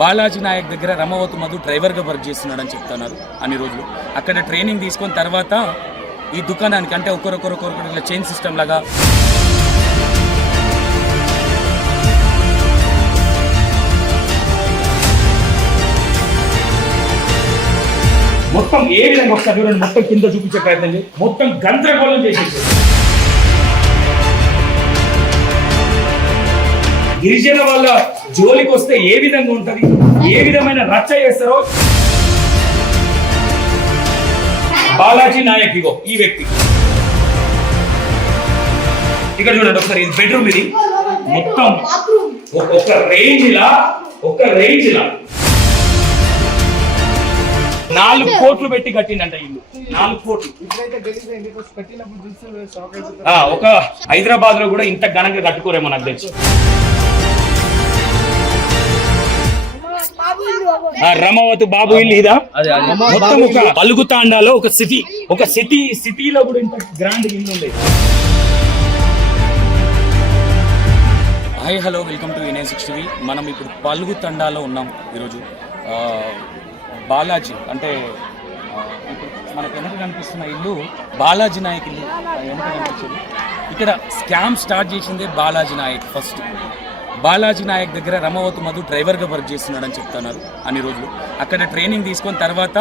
బాలాజీ నాయక్ దగ్గర రమవతు మధు డ్రైవర్గా వర్క్ చేస్తున్నాడని చెప్తున్నారు అన్ని రోజులు. అక్కడ ట్రైనింగ్ తీసుకున్న తర్వాత ఈ దుకాణానికి అంటే ఒకరొకరు ఇట్లా చైన్ సిస్టమ్ లాగా మొత్తం ఏ విధంగా ఒకసారి చూడండి, మొత్తం కింద చూపించే ప్రయత్నం చేసి మొత్తం గందరగోళం చేసేసారు. గిరిజన వాళ్ళ జోలికి వస్తే ఏ విధంగా ఉంటది, ఏ విధమైన రచ్చ చేస్తారో బాలాజీ నాయక్ ఇగో ఈ వ్యక్తి ఇక్కడ చూడండి ఒకసారి. ఇది బెడ్రూమ్, ఇది మొత్తం ఒక రేంజ్ లా 4 కోట్లు పెట్టి కట్టిందంట ఇల్లు. 4 కోట్లు. ఒక హైదరాబాద్ లో కూడా ఇంత ఘనంగా కట్టుకోరేమో నాకు తెలిసి. రమవతు బాబు ఇల్లు ఇదా మొత్తం ఒక పలుగుతాండాలో ఒక సిటీలో కూడా ఇంత గ్రాండ్ ఇల్లు ఉండేది. Hi hello, welcome to NA6 TV. మనం ఇప్పుడు పలుగుతండాలో ఉన్నాం ఈరోజు. బాలాజీ అంటే ఇప్పుడు మనకు వెనక కనిపిస్తున్న ఇల్లు బాలాజీ నాయక్ ఇల్లు. వెనక కనిపించేది ఇక్కడ స్కామ్ స్టార్ట్ చేసిందే బాలాజీ నాయక్. ఫస్ట్ బాలాజీ నాయక్ దగ్గర రమవతు మధు డ్రైవర్గా వర్క్ చేస్తున్నాడని చెప్తున్నారు అన్ని రోజులు. అక్కడ ట్రైనింగ్ తీసుకున్న తర్వాత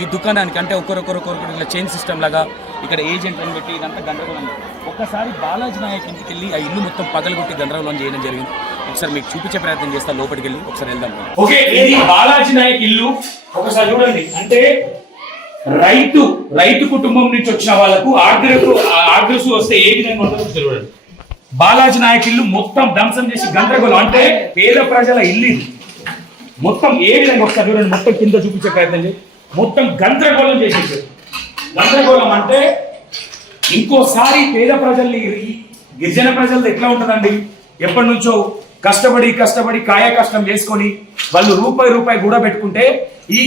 ఈ దుకాణానికి అంటే ఒకరొకరు ఇట్లా చైన్ సిస్టమ్ లాగా ఇక్కడ ఏజెంట్ అని పెట్టి ఇదంతా గందరగోళం. ఒక్కసారి బాలాజీ నాయక్ ఇంటికి వెళ్ళి ఆ ఇల్లు మొత్తం పగలగొట్టి గందరగోళం చేయడం జరిగింది. ఒకసారి మీకు చూపించే ప్రయత్నం చేస్తా, లోపలికి వెళ్ళి ఒకసారి వెళ్దాం. ఓకే, ఇది బాలాజీ నాయక్ ఇల్లు. ఒకసారి చూడండి, అంటే రైతు కుటుంబం నుంచి వచ్చిన వాళ్ళకు ఆర్డర్స్ వస్తే ఏ విధంగా ఉంటుందో చూడండి. బాలాజీ నాయక్ ఇల్లు మొత్తం ధ్వంసం చేసి గందరగోళం, అంటే పేద ప్రజల ఇల్లు మొత్తం ఏ విధంగా ఒకసారి చూడండి, మొత్తం కింద చూపించే ప్రయత్నం చేసి మొత్తం గందరగోళం చేసేసారు. గందరగోళం అంటే ఇంకోసారి పేద ప్రజల్ని, గిరిజన ప్రజలది ఎట్లా ఉంటుందండి, ఎప్పటి నుంచో కష్టపడి కాయ కష్టం చేసుకొని వాళ్ళు రూపాయి కూడా పెట్టుకుంటే ఈ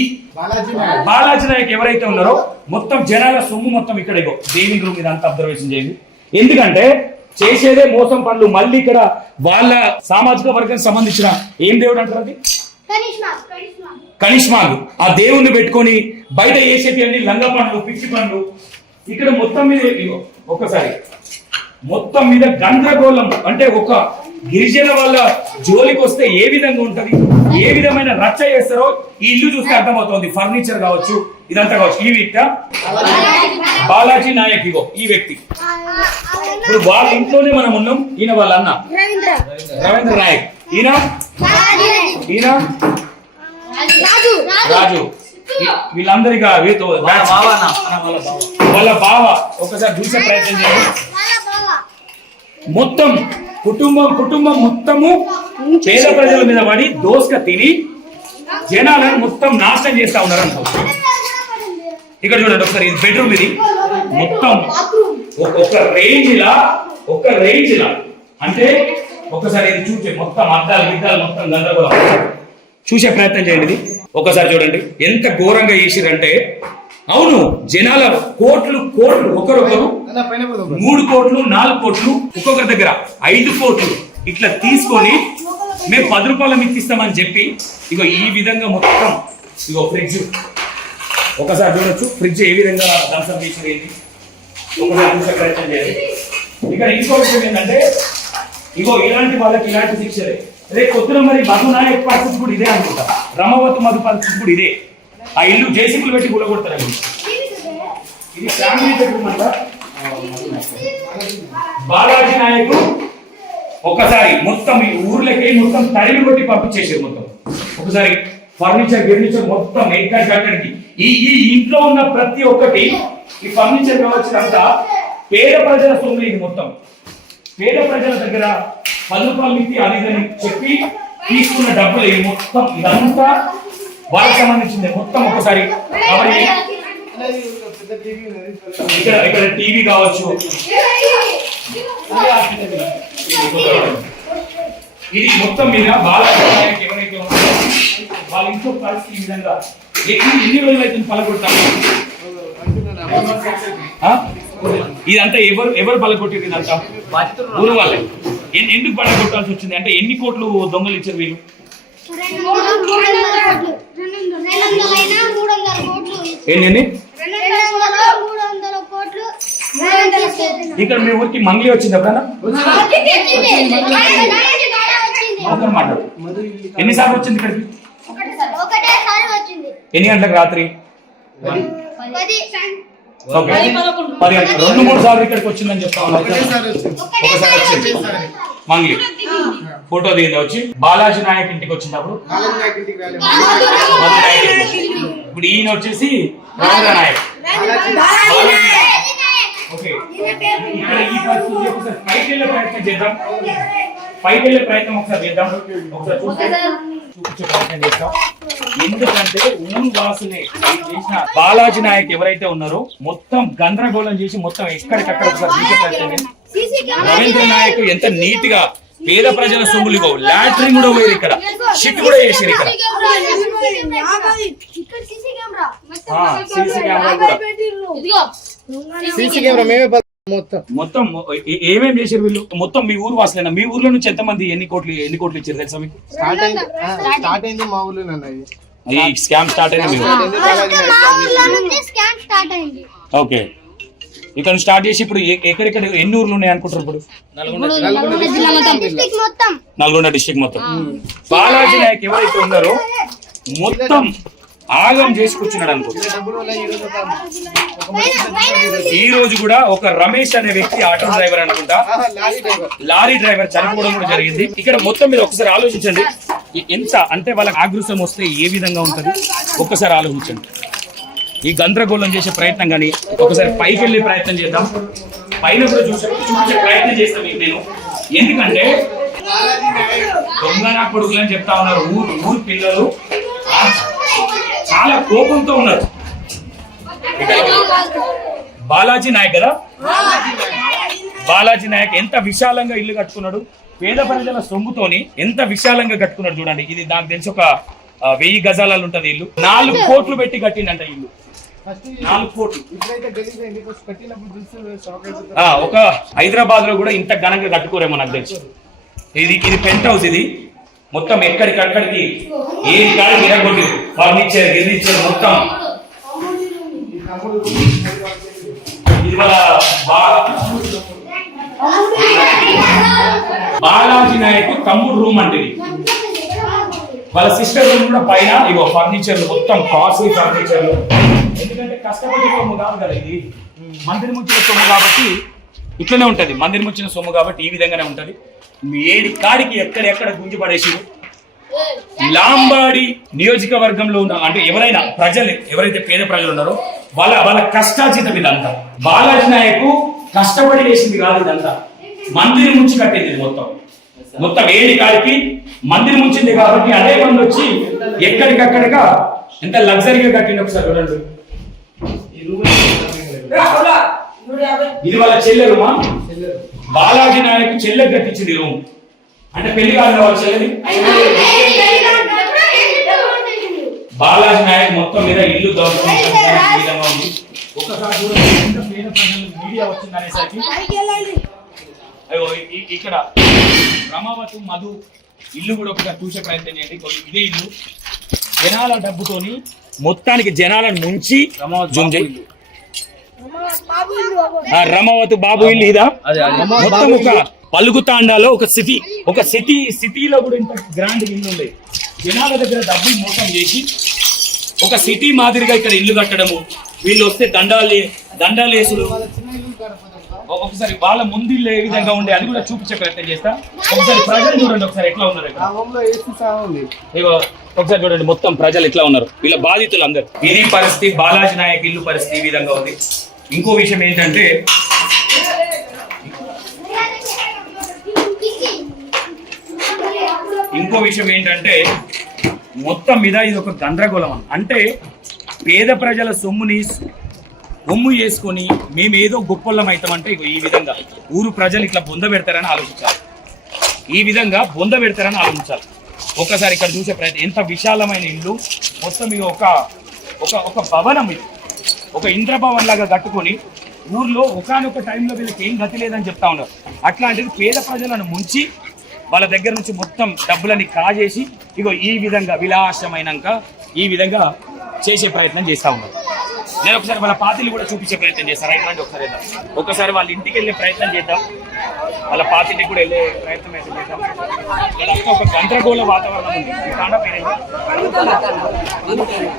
బాలాజీ నాయక్ ఎవరైతే ఉన్నారో మొత్తం జనాల సొమ్ము మొత్తం ఇక్కడ దేవింగ్ రూమ్ మీద అంతా అబ్జర్వేషన్ చేయండి. ఎందుకంటే చేసేదే మోసం పనులు. మళ్ళీ ఇక్కడ వాళ్ళ సామాజిక వర్గానికి సంబంధించిన ఏం దేవుడు అంటారు, అది కనిష్మాలు. ఆ దేవుణ్ణి పెట్టుకొని బయట వేసేటి అన్ని లంగ పండ్లు, పిచ్చి పండ్లు. ఇక్కడ మొత్తం మీద ఒకసారి మొత్తం మీద గందరగోళం, అంటే ఒక గిరిజన వాళ్ళ జోలికి వస్తే ఏ విధంగా ఉంటది, ఏ విధమైన రచ్చ చేస్తారో ఈ ఇల్లు చూస్తే అర్థమవుతుంది. ఫర్నిచర్ కావచ్చు, ఇదంతా కావచ్చు. ఈ వ్యక్తి బాలాజీ నాయక్ ఇగో ఈ వ్యక్తి. ఇప్పుడు వాళ్ళ ఇంట్లోనే మనం ఉన్నాం. ఈయన వాళ్ళ అన్న రవీంద్ర నాయక్, ఈయన రాజు. వీళ్ళందరికీ వాళ్ళ బావ. ఒకసారి చూసే ప్రయత్నం చేయండి. మొత్తం కుటుంబం మొత్తము పేద ప్రజల మీద పడి దోసుక తిని జనాలను మొత్తం నాశనం చేస్తా ఉన్నారు అనుకో. ఇక్కడ చూడండి ఒకసారి. ఇది బెడ్రూమ్, ఇది మొత్తం ఒక రేంజ్ లా అంటే ఒకసారి ఇది చూసే మొత్తం అద్దాలు మొత్తం గందరగోళం చూసే ప్రయత్నం చేయండి. ఇది ఒకసారి చూడండి ఎంత ఘోరంగా చేసిరంటే, అవును జనాల కోట్లు ఒకరొకరు 3 కోట్లు 4 కోట్లు ఒక్కొక్కరి దగ్గర 5 కోట్లు ఇట్లా తీసుకొని మేము 10 రూపాయల మిక్కిస్తామని చెప్పి ఇగో ఈ విధంగా మొత్తం. ఇగో ఫ్రిడ్జ్ ఒకసారి చూడొచ్చు, ఫ్రిడ్జ్ ఏ విధంగా ధ్వంసం చేసేది ఒకసారి చూసే ప్రయత్నం చేయాలి. ఇక్కడ ఇంకో విషయం ఏంటంటే, ఇగో ఇలాంటి వాళ్ళకి ఇలాంటి శిక్షలే. రేపు పొద్దున మరి మధు నాయక్ పరిస్థితి కూడా ఇదే అనుకుంటా, రమవతు మధు పరిస్థితి కూడా ఇదే. ఆ ఇల్లు జేసీబీలు పెట్టి కూలగొడతారు. ఇది ఫ్యామిలీ బెడ్రూమ్ అంట. బాలాజీ నాయక్ ఒకసారి మొత్తం ఈ ఊర్లకి మొత్తం తరిమి కొట్టి పంపించేసారు. మొత్తం ఒకసారి ఫర్నిచర్ మొత్తం కట్టడానికి ఈ ఇంట్లో ఉన్న ప్రతి ఒక్కటి ఈ ఫర్నిచర్ కావచ్చినంతా పేద ప్రజల సొమ్ము. ఇది మొత్తం పేద ప్రజల దగ్గర 10 రూపాయలు మిక్కి అదిదని చెప్పి తీసుకున్న డబ్బులు ఇది మొత్తం. ఇదంతా వాళ్ళకి సంబంధించింది మొత్తం. ఒకసారి ఇక్కడ టీవీ కావచ్చు, ఇది మొత్తం మీద బాలాజీ నాయక్ ఎవరైతే ఉన్నారో వాళ్ళ ఇంట్లో పరిస్థితి ఈ విధంగా. ఎన్ని రోజులు అయితే పలగొడతాము ఇదంతా ఎవరు పలగొట్టారు? ఇదంతా ఊరు వాళ్ళే. ఎందుకు పలగొట్టాల్సి వచ్చింది అంటే ఎన్ని కోట్లు దొంగలు ఇచ్చారు వీళ్ళు? ఏంటండి ఇక్కడ మీ ఊరికి మంగ్లీ వచ్చింది ఎప్పుడన్నా మాట్లాడు ఎన్నిసార్లు వచ్చింది ఇక్కడికి ఎన్ని గంటలకు రాత్రి ఓకే 10 గంటలకు 2-3 సార్లు ఇక్కడికి వచ్చిందని చెప్తా ఉన్నా ఒకసారి వచ్చింది మంగ్లీ ఫోటో దిగింది వచ్చి బాలాజీ నాయక్ ఇంటికి వచ్చినప్పుడు ఇప్పుడు ఈయన వచ్చేసి రవీంద్ర నాయక్ ఓకే ఇక్కడ ఈ పరిస్థితి ఒకసారి పైకి వెళ్ళే ప్రయత్నం చేద్దాం పైకి వెళ్ళే ప్రయత్నం ఒకసారి చేద్దాం ఒకసారి చూపించే ప్రయత్నం చేద్దాం ఎందుకంటే ఊరు వాసులే చేసిన బాలాజీ నాయక్ ఎవరైతే ఉన్నారో మొత్తం గందరగోళం చేసి మొత్తం ఎక్కడికక్కడ ఒకసారి చూసే ప్రయత్నం రవీంద్ర నాయక్ ఎంత నీట్ గా పేద ప్రజల సొమ్ములు ఇవ్వవు లాటరీ కూడా పోయారు ఇక్కడ షిట్ కూడా చేసారు ఇక్కడ సీసీ కెమెరా మేమే మొత్తం ఏమేం చేశారు వీళ్ళు మొత్తం మీ ఊరు వాసులేనా మీ ఊర్లో నుంచి ఎంతమంది ఎన్ని కోట్లు ఇచ్చారు తెలుసా మీకు స్టార్ట్ అయింది మా ఊర్లో ఈ స్కామ్ స్టార్ట్ అయింది ఓకే ఇక్కడ స్టార్ట్ చేసి ఇప్పుడు ఎక్కడెక్కడ ఎన్ని ఊర్లు ఉన్నాయి అనుకుంటారు ఇప్పుడు నల్గొండ డిస్ట్రిక్ట్ మొత్తం బాలాజీ నాయక్ ఎవరైతే ఉన్నారో మొత్తం ఆగం చేసి కూర్చున్నాడు అనుకో ఈ రోజు కూడా ఒక రమేష్ అనే వ్యక్తి ఆటో డ్రైవర్ అనుకుంటా లారీ డ్రైవర్ చనిపోవడం కూడా జరిగింది ఇక్కడ మొత్తం మీరు ఒకసారి ఆలోచించండి ఎంత అంటే వాళ్ళకి ఆగ్రహం వస్తే ఏ విధంగా ఉంటది ఒక్కసారి ఆలోచించండి ఈ గందరగోళం చేసే ప్రయత్నం కానీ ఒకసారి పైకి వెళ్ళే ప్రయత్నం చేద్దాం పైన కూడా చూసే ప్రయత్నం చేస్తాం నేను ఎందుకంటే దొంగ నా కొడుకులు అని చెప్తా ఉన్నారు ఊరు పిల్లలు చాలా కోపంతో ఉన్నారు బాలాజీ నాయక్ కదా బాలాజీ నాయక్ ఎంత విశాలంగా ఇల్లు కట్టుకున్నాడు పేద ప్రజల సొమ్ముతోని ఎంత విశాలంగా కట్టుకున్నాడు చూడండి ఇది నాకు తెలిసి ఒక 1000 గజాలలో ఉంటది ఇల్లు 4 కోట్లు పెట్టి కట్టిందంట ఇల్లు 4 కోట్లు ఒక హైదరాబాద్ లో కూడా ఇంత ఘనంగా కట్టుకోరేమో నాకు తెలుసు ఇది పెంట్ హౌస్ ఇది మొత్తం ఎక్కడికక్కడికి ఏ కాడికి ఇరగొట్టి ఫర్నిచర్ మొత్తం ఇది వాళ్ళ బాలాజీ నాయక్ తమ్ముడు రూమ్ అంటే వాళ్ళ సిస్టర్ రూమ్ కూడా పైన ఇగో ఫర్నిచర్ మొత్తం కాస్ట్లీ ఫర్నిచర్ ఎందుకంటే కష్టపడి సొమ్ము కాదు కదా ఇది మందిని ముచ్చిన సొమ్ము కాబట్టి ఇట్లనే ఉంటది మందిని ముచ్చిన సొమ్ము కాబట్టి ఈ విధంగానే ఉంటది ఏడి కాడికి ఎక్కడెక్కడ గుంజి పడేసి లాంబాడి నియోజకవర్గంలో ఉన్న అంటే ఎవరైనా ప్రజలు ఎవరైతే పేద ప్రజలు ఉన్నారో వాళ్ళ కష్టార్జితం ఇదంతా బాలాజీ నాయక్ కష్టపడి వేసింది కాదు ఇదంతా మందిని ముంచి కట్టేది మొత్తం ఏడి కాడికి మందిని ముంచింది కాబట్టి అదే మంది వచ్చి ఎక్కడికక్కడిగా ఎంత లగ్జరీగా కట్టింది ఒకసారి చూడండి ఇది వాళ్ళ చెల్లెరుమా బాలాజీ నాయక్ చెల్లెకి కట్టించింది రూమ్ అంటే పెళ్లి కాదు వాళ్ళ చెల్లెది బాలాజీ నాయక్ మొత్తం మీద ఇల్లు ఉంది ఒకసారి మీడియా వచ్చింది అనేసరికి ఇక్కడ రమావతి మధు ఇల్లు కూడా ఒకసారి చూసే ప్రయత్నం చేయండి ఇదే ఇల్లు జనాల డబ్బుతోని మొత్తానికి జనాలను ముంచి రమావతి బాబు ఇల్లు ఇదా మొత్తం ఒక పలుకుతాండాలో ఒక సిటీలో కూడా ఇంత గ్రాండ్ ఇల్లు ఉంది జనాల దగ్గర డబ్బులు మోసం చేసి ఒక సిటీ మాదిరిగా ఇక్కడ ఇల్లు కట్టడము వీళ్ళు వస్తే దండాలు వేసుడు ఒకసారి వాళ్ళ ముందు ఇల్లు ఏ విధంగా ఉండే అది కూడా చూపించే ప్రయత్నం చేస్తా ఒకసారి ప్రజలు చూడండి ఒకసారి ఎట్లా ఉన్నారు ఒకసారి చూడండి మొత్తం ప్రజలు ఎట్లా ఉన్నారు వీళ్ళ బాధితులు అందరు ఇది పరిస్థితి బాలాజీ నాయక్ ఇల్లు పరిస్థితి ఈ విధంగా ఉంది ఇంకో విషయం ఏంటంటే మొత్తం మీద ఇది ఒక గందరగోళం అంటే పేద ప్రజల సొమ్ము చేసుకొని మేము ఏదో గొప్పలం అవుతామంటే ఈ విధంగా ఊరు ప్రజలు ఇట్లా బొంద పెడతారని ఆలోచించాలి ఒక్కసారి ఇక్కడ చూసే ప్రయత్నం ఎంత విశాలమైన ఇల్లు మొత్తం ఇది ఒక భవనం ఇది ఒక ఇంద్రభవన్ లాగా కట్టుకొని ఊర్లో ఒకనొక టైంలో వీళ్ళకి ఏం గతి లేదని చెప్తా ఉన్నారు అట్లాంటిది పేద ప్రజలను ముంచి వాళ్ళ దగ్గర నుంచి మొత్తం డబ్బులని కాజేసి ఇగో ఈ విధంగా విలాసమైనాక ఈ విధంగా చేసే ప్రయత్నం చేస్తా ఉన్నారు. నేను ఒకసారి వాళ్ళ పాతిల్ని కూడా చూపించే ప్రయత్నం చేస్తాను. రైట్ ఒకసారి ఒకసారి వాళ్ళ ఇంటికి వెళ్ళే ప్రయత్నం చేద్దాం. వాళ్ళ పాతింటికి కూడా వెళ్ళే ప్రయత్నం అయితే చేద్దాం. ఇక్కడ ఒక గందరగోళ వాతావరణం ఉంది. ఈ తాండా పేరు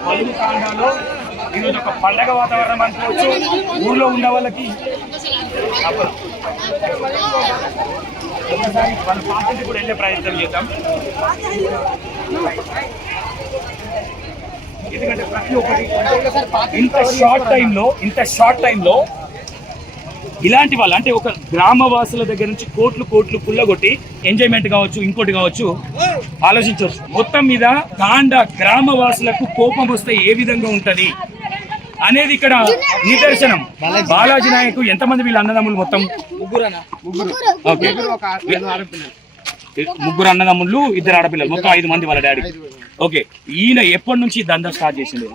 పల్లు తాండాలో ఈరోజు ఒక పండగ వాతావరణం అనుకోవచ్చు. ఊర్లో ఉన్న వాళ్ళకి ఒకసారి వాళ్ళ పాతింటికి కూడా వెళ్ళే ప్రయత్నం చేద్దాం. ఎందుకంటే ప్రతి ఒక్కటి ఇంత షార్ట్ టైంలో ఇలాంటి వాళ్ళు అంటే ఒక గ్రామవాసుల దగ్గర నుంచి కోట్లు పుల్లగొట్టి ఎంజాయ్మెంట్ కావచ్చు, ఇంకోటి కావచ్చు, ఆలోచించవచ్చు. మొత్తం మీద తాండా గ్రామవాసులకు కోపం వస్తే ఏ విధంగా ఉంటది అనేది ఇక్కడ నిదర్శనం. బాలాజీ నాయక్ ఎంతమంది వీళ్ళ అన్నదమ్ములు? మొత్తం ముగ్గురు అన్నదమ్ములు, 2 ఆడపిల్లలు, మొత్తం 5 మంది వాళ్ళ డాడీ. ఓకే, ఈయన ఎప్పటి నుంచి దందా స్టార్ట్ చేసింది?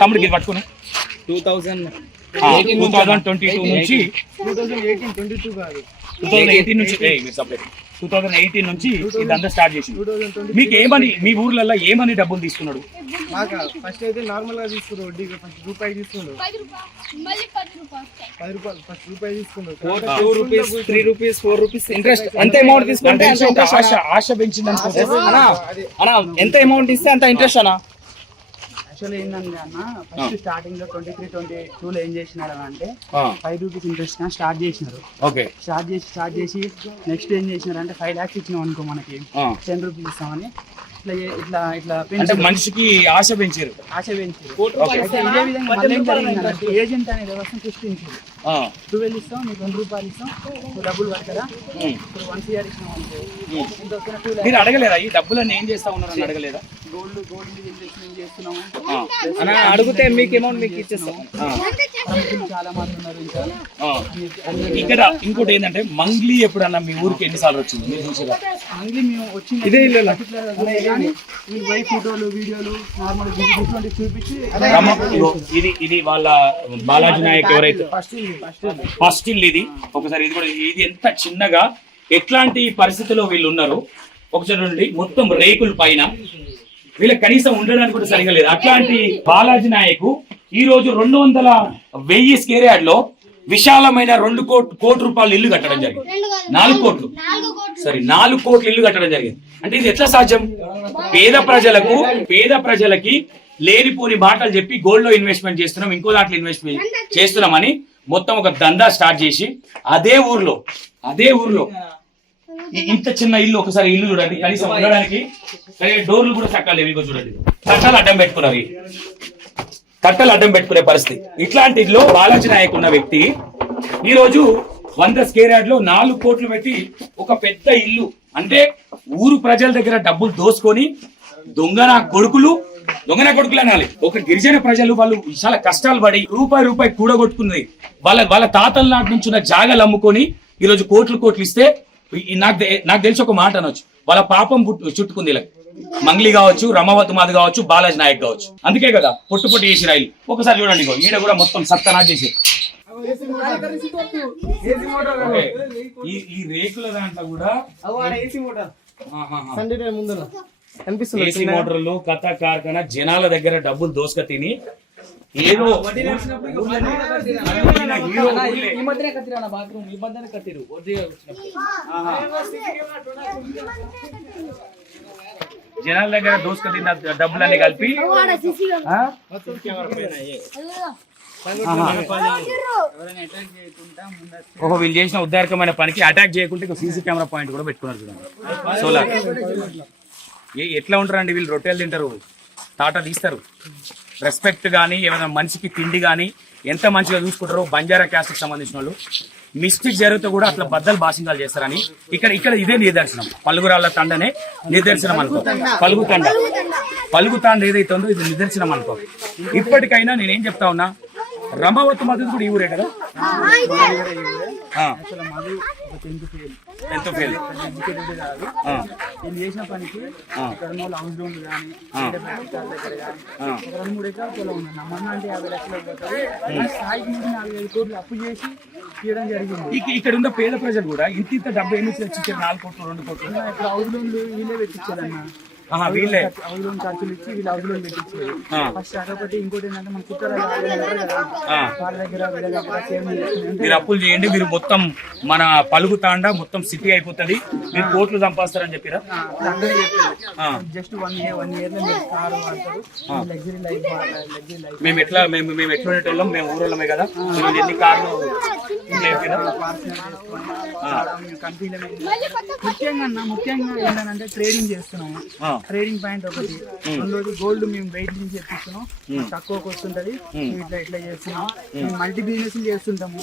తమ్ముడికి ఇది పట్టుకుని 2022 నుంచి 2018 నుంచి ఇదంతా స్టార్ట్ చేసింది. మీకు ఏమని మీ ఊర్లలో ఏమని డబ్బులు తీసుకున్నాడు? ఫస్ట్ అయితే నార్మల్ గా తీసుకున్నాడు, వడ్డీకి ఫస్ట్ రూపాయి తీసుకున్నాడు, 10 రూపాయలు ఫస్ట్ రూపాయి తీసుకున్నాడు, 2 రూపీస్ 3 రూపీస్ 4 రూపీస్ ఇంట్రెస్ట్. అంత అమౌంట్ తీసుకుంటే ఆశ పెంచింది అనుకుంటే ఎంత అమౌంట్ ఇస్తే అంత ఇంట్రెస్ట్ అన్నా. యాక్చువల్లీ ఏంటంటే అన్న, ఫస్ట్ స్టార్టింగ్ లో 23-22 ఏం చేసినారు అని అంటే 5 రూపీస్ ఇంట్రెస్ట్ స్టార్ట్ చేసినారు. ఓకే, స్టార్ట్ చేసి నెక్స్ట్ ఏం చేసినారు అంటే 5 lakhs ఇచ్చినాం అనుకో, మనకి 10 రూపీస్ ఇస్తామని ఇట్లా అంటే మనిషికి ఆశ పెంచారు. ఇదే విధంగా మళ్ళీ ఏం జరిగిందంటే ఏజెంట్ అనే వ్యవస్థను సృష్టించారు. 12 ఇస్తాం, మీకు 2 రూపాయలు ఇస్తాం, డబ్బులు పడతారా, ఇప్పుడు 1 CR ఇచ్చినాం అనుకో, మీరు అడగలేదా ఈ డబ్బులన్నీ ఏం చేస్తా ఉన్నారు అని అడగలేదా? గోల్డ్ ఇన్వెస్ట్మెంట్ చేస్తున్నాము అడిగితే మీకు అమౌంట్ మీకు ఇచ్చేస్తాం. చాలా మంది ఉన్నారు. ఇక్కడ ఇంకోటి ఏంటంటే మంగ్లీ ఎప్పుడన్నా మీ ఊరికి ఎన్నిసార్లు వచ్చింది మీరు చూసారా? మంగ్లీ మేము వచ్చింది ఇదే ఇల్లు కానీ వీళ్ళు పోయి ఫోటోలు వీడియోలు నార్మల్ చూపించి ఇది వాళ్ళ బాలాజీ నాయక్ ఎవరైతే ఫస్ట్ ఇల్లు ఇది. ఒకసారి ఇది కూడా, ఇది ఎంత చిన్నగా ఎట్లాంటి పరిస్థితిలో వీళ్ళు ఉన్నారు ఒకసారి నుండి, మొత్తం రేకుల పైన వీళ్ళకి కనీసం ఉండడానికి కూడా సరిగా లేదు. అట్లాంటి బాలాజీ నాయక్ ఈ రోజు 200,000 స్క్వేర్ యార్డ్ లో విశాలమైన 2 కోట్ల రూపాయలు ఇల్లు కట్టడం జరిగింది. 4 కోట్లు 4 కోట్ల ఇల్లు కట్టడం జరిగింది. అంటే ఇది ఎట్లా సాధ్యం? పేద ప్రజలకి లేనిపోని మాటలు చెప్పి గోల్డ్ లో ఇన్వెస్ట్మెంట్ చేస్తున్నాం, ఇంకో దాంట్లో ఇన్వెస్ట్మెంట్ చేస్తున్నామని మొత్తం ఒక దందా స్టార్ట్ చేసి అదే ఊర్లో ఇంత చిన్న ఇల్లు, ఒకసారి ఇల్లు చూడండి, కనీసం ఉండడానికి డోర్లు కూడా చక్కగా లేవు. చూడండి, కట్టాలు అడ్డం పెట్టుకునే పరిస్థితి. ఇట్లాంటి ఇల్లు బాలాజీ నాయక్ ఉన్న వ్యక్తి ఈ రోజు 100 స్క్వేర్ యార్డ్ లో 4 కోట్లు పెట్టి ఒక పెద్ద ఇల్లు, అంటే ఊరు ప్రజల దగ్గర డబ్బులు దోసుకొని దొంగన కొడుకులు అనాలి. ఒక గిరిజన ప్రజలు వాళ్ళు చాలా కష్టాలు పడి రూపాయి కూడగొట్టుకున్నది వాళ్ళ తాతల నాటి నుంచి ఉన్న జాగాలు అమ్ముకొని ఈ రోజు కోట్లు ఇస్తే నాకు తెలిసి ఒక మాట అనొచ్చు, వాళ్ళ పాపం చుట్టుకుంది. ఇలా మంగ్లీ కావచ్చు, రమావతి మాది కావచ్చు, బాలాజీ నాయక్ కావచ్చు. అందుకే కదా పొట్టు చేసి రైలు. ఒకసారి చూడండి, ఈడ కూడా మొత్తం సత్తనాజ్ చేసి ఈ రేకుల దాంట్లో కూడా ఏసీ మోటార్లు, కథ కార్ఖానా, జనాల దగ్గర డబ్బులు దోసుక తిని ఏదో జనాల దగ్గర దోసుక తిన్న డబ్బులన్నీ కలిపి వీళ్ళు చేసిన ఉద్దారకమైన పనికి అటాక్ చేయకుంటే సీసీ కెమెరా పాయింట్ కూడా పెట్టుకున్నారు చూడండి. సోలార్ ఎట్లా ఉంటారండి వీళ్ళు? రొట్టెలు తింటారు, తాట తీస్తారు. రెస్పెక్ట్ కానీ ఏమైనా మనిషికి తిండి కానీ ఎంత మంచిగా చూసుకుంటారో. బంజారా క్యాస్ట్కి సంబంధించిన వాళ్ళు మిస్టేక్ జరిగితే కూడా అట్లా బద్దలు బాసింగాలు చేస్తారని ఇక్కడ ఇదే నిదర్శనం. పలుగురాళ్ళ తండనే నిదర్శనం అనుకో. పలుగు తాండ ఏదైతే ఉందో ఇది నిదర్శనం అనుకో. ఇప్పటికైనా నేనేం చెప్తా ఉన్నా, రమావతి మధు కూడా ఈ ఊరే కదా. ఎంత ఫెయిల్ చేసిన పనికి ఇక్కడ హౌస్ లోన్ కానీ దగ్గర కానీ 2-3 ఎకరాలు పొలం ఉంది. మొన్న అంటే 50 లక్షలు పోతుంది. స్థాయికి 4-5 కోట్లు అప్పు చేసి ఇవ్వడం జరిగింది. ఇక్కడ ఉన్న పేద ప్రజలు కూడా ఇంత డబ్బు ఎన్ని తెచ్చిచ్చారు? 4 కోట్లు 2 కోట్లు ఇప్పుడు హౌస్ లోన్లు వీళ్ళే పెట్టించారన్న. వీళ్ళే హౌస్ లోన్ ఖర్చులు ఇచ్చి వీళ్ళు హౌస్ లోన్ పెట్టించారు ఫస్ట్. అదొకటి. ఇంకోటి ఏంటంటే మన చుట్టాల వాళ్ళ దగ్గర వీళ్ళ దగ్గర సేమ్ చేసుకుని మీరు అప్పులు చేయండి, మీరు మొత్తం మన పలుగు తాండా మొత్తం సిటీ అయిపోతుంది, మీరు కోట్లు సంపాదిస్తారని చెప్పిరా? అందరూ చెప్పారు జస్ట్ 1 ఇయర్ లో మీరు కారు వాడతారు, లగ్జరీ లైఫ్ లగ్జరీ లైఫ్. మేము ఎట్లా ఉండేటోళ్ళం, మేము ఊరోళ్ళమే కదా, మీరు ఎన్ని కార్లు ముఖ్యంగా ఏంటంటే ట్రేడింగ్ చేస్తున్నాము. ట్రేడింగ్ పాయింట్ ఒకటి. రెండోది గోల్డ్ మేము వెయిట్ నుంచి చేపిస్తున్నాం, తక్కువకి వస్తుంటది. ఇట్లా ఇట్లా చేస్తున్నాం. మేము మల్టీ బిజినెస్ చేస్తుంటాము.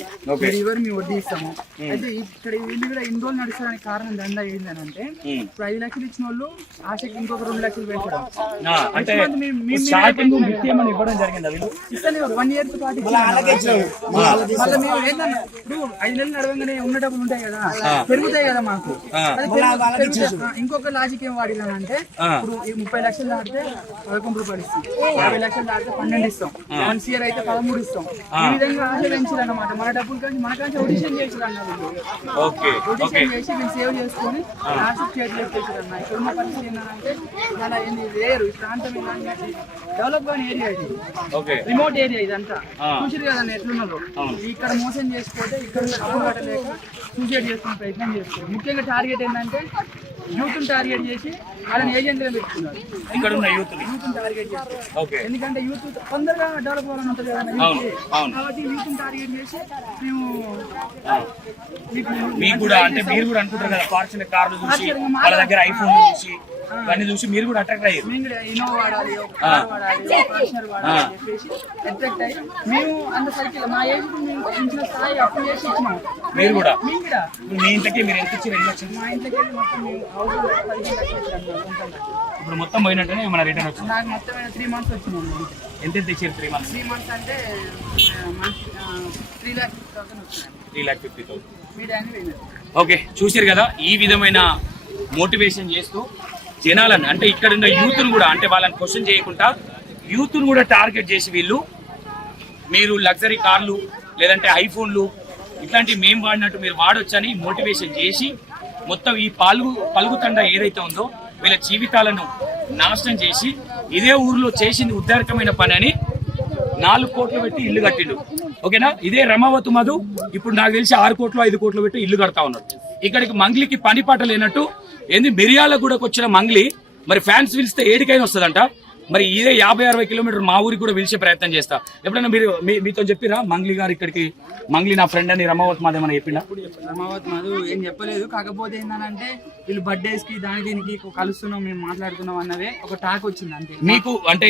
రివర్ మేము వడ్డీ ఇస్తాము. అయితే ఇక్కడ వీళ్ళు కూడా ఎన్ని రోజులు నడుస్తానికి కారణం దందా ఏంటని అంటే, ఇప్పుడు 5 లక్షలు ఇచ్చిన వాళ్ళు ఆశకి ఇంకొక 2 లక్షలు పెంచడం. ఇవ్వడం జరిగింది. ఇస్తానే 1 ఇయర్ పాటు మళ్ళీ మేము ఏంటన్నా ఇప్పుడు 5 నెలలు నడవంగానే ఉన్న డబ్బులు ఉంటాయి కదా, పెరుగుతాయి కదా మాకు. ఇంకొక లాజిక్ ఏం వాడినామంటే, ఇప్పుడు 30 లక్షలు దాటితే 11 రూపాయలు ఇస్తాం, 50 లక్షలు దాటితే 12 ఇస్తాం, 1 ఇయర్ అయితే 13 ఇస్తాం. ఈ విధంగా ఆశ పెంచాలన్నమాట. మన డబ్బులు కానీ మనకంటే ఒడిషన్ చేసారన్న, ఒడిషన్ చేసి మేము సేవ్ చేసుకొని లాస్ట్ చేతిలో చేసారన్న. ఇక్కడ ఉన్న పరిస్థితి ఏంటంటే చాలా ఏంది వేరు. ఈ ప్రాంతం ఏంటంటే డెవలప్ కాని ఏరియా, ఇది రిమోట్ ఏరియా. ఇదంతా చూసారు కదన్న ఎట్లున్నదో. ఇక్కడ మోసం చేసుకోతే ఇక్కడ డబ్బులు కట్టలేక సూసైడ్ చేసుకునే ప్రయత్నం చేస్తారు. ముఖ్యంగా టార్గెట్ ఏంటంటే యూత్ టార్గెట్ చేసి వాళ్ళని ఏజెంట్గా పెట్టుకున్నారు. ఇక్కడ ఉన్న యూత్ టార్గెట్ చేస్తారు. ఎందుకంటే యూత్ తొందరగా డెవలప్ అవ్వాలని ఉంటుంది కదా, కాబట్టి యూత్ టార్గెట్ చేసి మేము మీకు కూడా అంటే మీరు కూడా అనుకుంటారు కదా, ఫార్చునర్ కార్లు చూసి వాళ్ళ దగ్గర ఐఫోన్ చూసి ఇవన్నీ చూసి మీరు కూడా అట్రాక్ట్ అయ్యారు. మేము కూడా ఇన్నోవా వాడాలి, కార్ వాడాలి, ఫార్చునర్ వాడాలి అని చెప్పేసి అట్రాక్ట్ అయ్యి మేము అంత సర్కిల్ మా ఏజ్ మేము ఇంట్లో స్థాయి అప్పు చేసి ఇచ్చినాము. మీరు కూడా మేము కూడా మీ ఇంటికి మీరు ఎంత ఇచ్చి 2 లక్షలు? మా ఇంట్లోకి వెళ్ళి మొత్తం మేము హౌస్ 15 లక్షలు ఇచ్చాము. ఇప్పుడు మొత్తం పోయినట్టునే మన రిటర్న్ వచ్చింది. నాకు మొత్తం 3 months వచ్చింది. ఎంత తెచ్చారు 3 months? 3 months అంటే 3,50,000 వచ్చింది. 3,50,000. మీ డాడీ పోయినారు. ఓకే, చూసారు కదా, ఈ విధమైన మోటివేషన్ చేస్తూ జనాలను అంటే ఇక్కడ ఉన్న యూత్ను కూడా అంటే వాళ్ళని క్వశ్చన్ చేయకుండా యూత్ను కూడా టార్గెట్ చేసి వీళ్ళు మీరు లగ్జరీ కార్లు లేదంటే ఐఫోన్లు ఇట్లాంటివి మేము వాడినట్టు మీరు వాడొచ్చని మోటివేషన్ చేసి మొత్తం ఈ పలుగుతండ ఏదైతే ఉందో వీళ్ళ జీవితాలను నాశనం చేసి ఇదే ఊర్లో చేసింది ఉద్దారకమైన పని అని 4 కోట్లు పెట్టి ఇల్లు కట్టిండు. ఓకేనా? ఇదే రమావతి మధు ఇప్పుడు నాకు తెలిసి 6 కోట్లు 5 కోట్లు పెట్టి ఇల్లు కడతా ఉన్నాడు. ఇక్కడికి మంగ్లీకి పని పాట లేనట్టు ఏంది మిర్యాలగూడకు వచ్చిన మంగ్లీ మరి ఫ్యాన్స్ పిలిస్తే ఏడికైనా వస్తుందంట. మరి ఇదే 50-60 కిలోమీటర్ మా ఊరికి కూడా పిలిచే ప్రయత్నం చేస్తా. ఎప్పుడైనా మీరు మీతో చెప్పిరా మంగ్లీ గారు ఇక్కడికి మంగ్లీ నా ఫ్రెండ్ అని రమావతి మాది ఏమైనా చెప్పిండా? రమావతి మధు ఏం చెప్పలేదు. కాకపోతే ఏంటంటే వీళ్ళు బర్త్డేస్ కి దీనికి కలుస్తున్నాం మేము మాట్లాడుతున్నాం అన్నవే ఒక టాక్ వచ్చింది అంతే. మీకు అంటే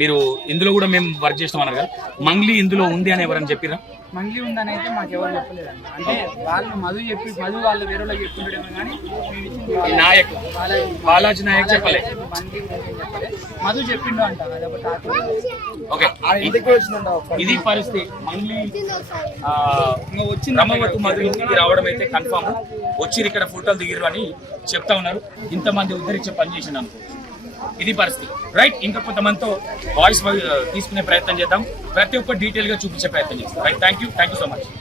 మీరు ఇందులో కూడా మేము వర్క్ చేస్తాం అన్నారు కదా, మంగ్లీ ఇందులో ఉంది అని ఎవరైనా చెప్పిరా? మంగ్లీ ఉందని అయితే మాకు ఎవరు చెప్పలేదన్న. అంటే వాళ్ళు మధు వాళ్ళు వేరే వాళ్ళకి చెప్తుండేమో కానీ నాయక్ బాలాజీ నాయక్ చెప్పలే, మంగ్లీ చెప్పలే, మధు చెప్పిండు అంట. అదొక టాక్. ఓకే, ఇది పరిస్థితి. మంగ్లీ రమావతి మధు ఇంటికి రావడం అయితే కన్ఫామ్. వచ్చి ఇక్కడ ఫోటోలు దిగిరు అని చెప్తా ఉన్నారు. ఇంతమంది ఉద్ధరించే పని చేసినాను. ఇది పరిస్థితి. రైట్, ఇంకా కొంతమందితో వాయిస్ తీసుకునే ప్రయత్నం చేద్దాం. ప్రతి ఒక్క డీటెయిల్ గా చూపించే ప్రయత్నం చేస్తాం. Right, thank you so much.